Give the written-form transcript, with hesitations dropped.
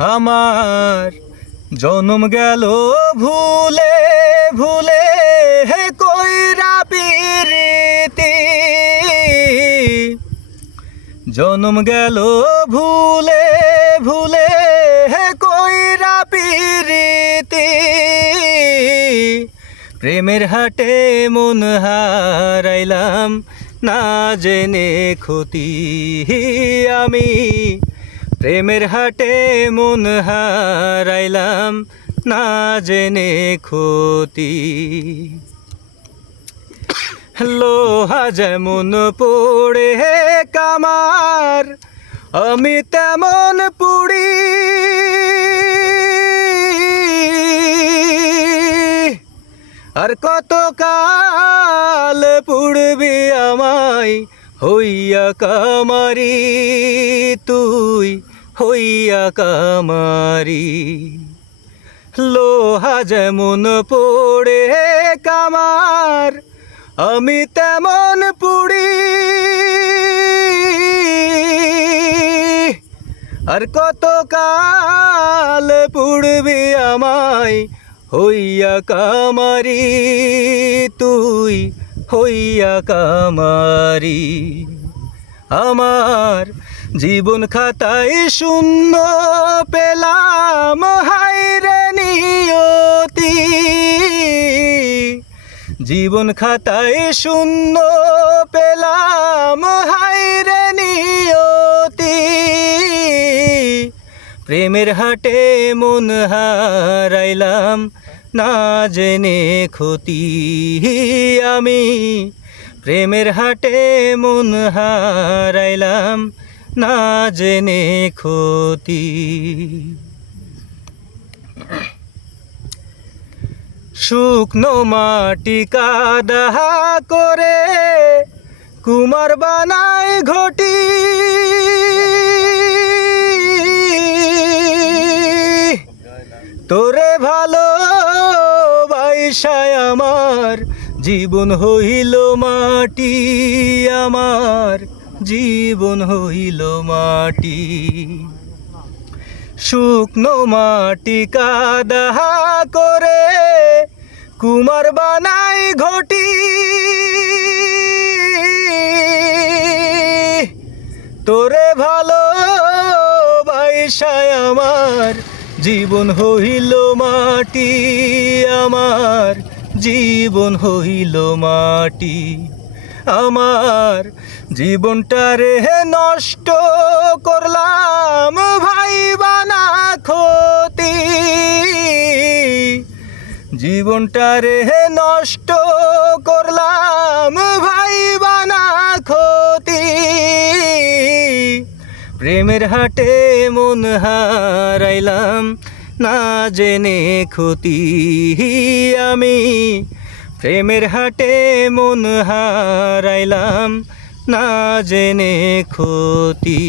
আমার জনম গেল ভুলে ভুলে হে কইরা পিরিতি, জনম গেল ভুলে ভুলে হে কইরা পিরিতি। প্রেমের হাটে মন হারাইলাম না জেনে ক্ষতি আমি, প্রেমের হাটে মন হারাইলাম না জেনে ক্ষতি। লোহা যেমন পড়ে কামার আমি তেমন পুড়ি, আর কত কাল পুড়বি আমায় হইয়া কামারি, তুই হইয়া কামারি। লোহা যেমন পড়ে কামার আমি তেমন পুড়ি, আর কত কাল পুড়বি আমায় হইয়া কামারি, তুই হইয়া কামারি। আমার জীবন খাতায় শূন্য পেলাম হায়রে নিয়তি, জীবন খাতায় শূন্য পেলাম হায়রে নিয়তি। প্রেমের হাটে মন হারাইলাম না জেনে ক্ষতি আমি, প্রেমের হাটে মন হারাইলাম না জেনে ক্ষতি। শুকনো মাটি কাদা করে কুমার বানায় ঘটি, তোরে ভালোবাসায় আমার জীবন হইল মাটি, আমার জীবন হইল মাটি। শুকনো মাটি কাদা করে কুমার বানায় ঘটি, তোরে ভালোবাসায় আমার জীবন হইল মাটি, আমার জীবন হইল মাটি। আমার জীবনটারে নষ্ট করলাম ভাইবা না ক্ষতি, জীবনটারে নষ্ট করলাম ভাইবা না ক্ষতি। প্রেমের হাটে মন হারাইলাম না জেনে ক্ষতি আমি, প্রেমের হাটে মন হারাইলাম না জেনে ক্ষতি।